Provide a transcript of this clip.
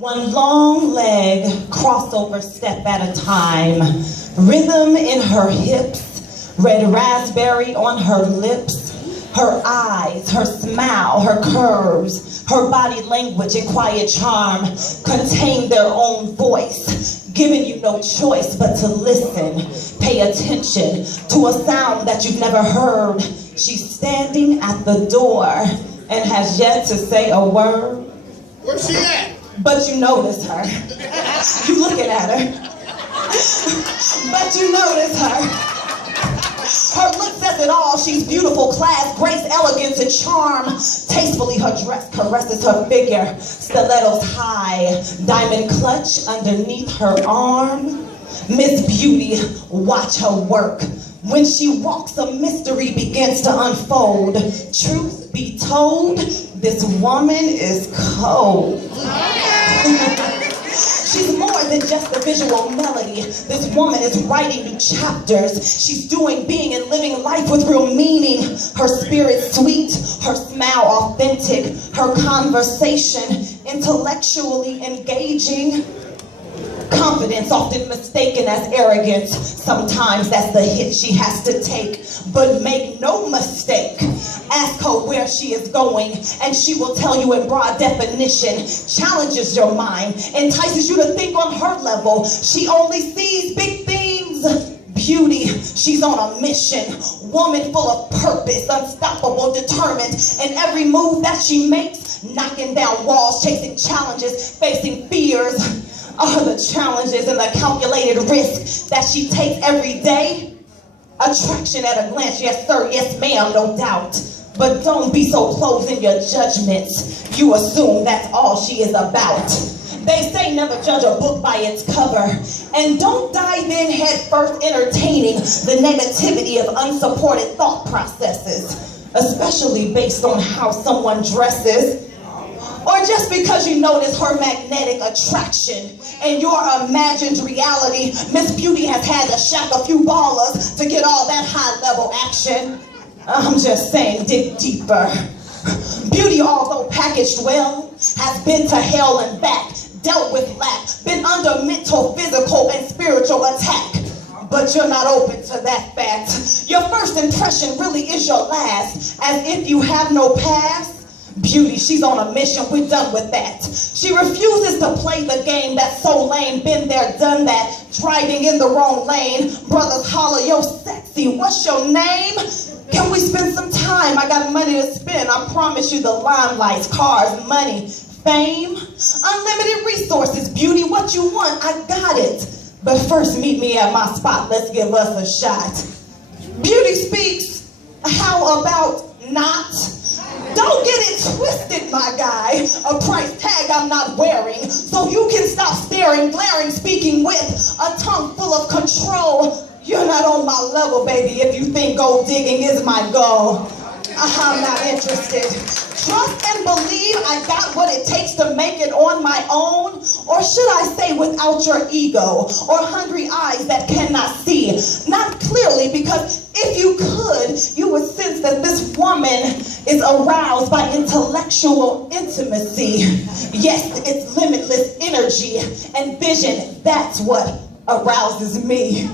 One long leg, crossover step at a time, rhythm in her hips, red raspberry on her lips, her eyes, her smile, her curves, her body language and quiet charm contain their own voice, giving you no choice but to listen, pay attention to a sound that you've never heard. She's standing at the door and has yet to say a word. Where's she at? But you notice her. You looking at her. But you notice her. Her look says it all. She's beautiful, class, grace, elegance, and charm. Tastefully her dress caresses her figure. Stilettos high, diamond clutch underneath her arm. Miss Beauty, watch her work. When she walks, a mystery begins to unfold. Truth be told, this woman is cold. She's more than just a visual melody. This woman is writing new chapters. She's doing, being, and living life with real meaning. Her spirit sweet, her smile authentic, her conversation intellectually engaging. Confidence often mistaken as arrogance. Sometimes that's the hit she has to take. But make no mistake, ask her where she is going and she will tell you in broad definition. Challenges your mind, entices you to think on her level. She only sees big things. Beauty, she's on a mission. Woman full of purpose, unstoppable, determined. In every move that she makes, knocking down walls, chasing challenges, facing fears. Are the challenges and the calculated risk that she takes every day. Attraction at a glance, yes sir, yes ma'am, no doubt. But don't be so closed in your judgments. You assume that's all she is about. They say never judge a book by its cover. And don't dive in head first entertaining the negativity of unsupported thought processes, especially based on how someone dresses. Or just because you notice her magnetic attraction and your imagined reality. Miss Beauty has had to shack a few ballers to get all that high-level action. I'm just saying, dig deeper. Beauty, although packaged well, has been to hell and back, dealt with lack, been under mental, physical, and spiritual attack. But you're not open to that fact. Your first impression really is your last, as if you have no past. Beauty, she's on a mission, we're done with that. She refuses to play the game that's so lame, been there, done that, driving in the wrong lane. Brothers holler, yo sexy, what's your name? Can we spend some time? I got money to spend, I promise you the limelights, cars, money, fame, unlimited resources. Beauty, what you want, I got it. But first meet me at my spot, let's give us a shot. Beauty speaks, how about not? Don't get it twisted, my guy. A price tag I'm not wearing. So you can stop staring, glaring, speaking with a tongue full of control. You're not on my level, baby, if you think gold digging is my goal. I'm not interested. Trust and believe I got what it takes to make it on my own. Or should I say without your ego or hungry eyes that cannot see? Not clearly, because if you could, you would sense that this woman is aroused by intellectual intimacy. Yes, it's limitless energy and vision. That's what arouses me.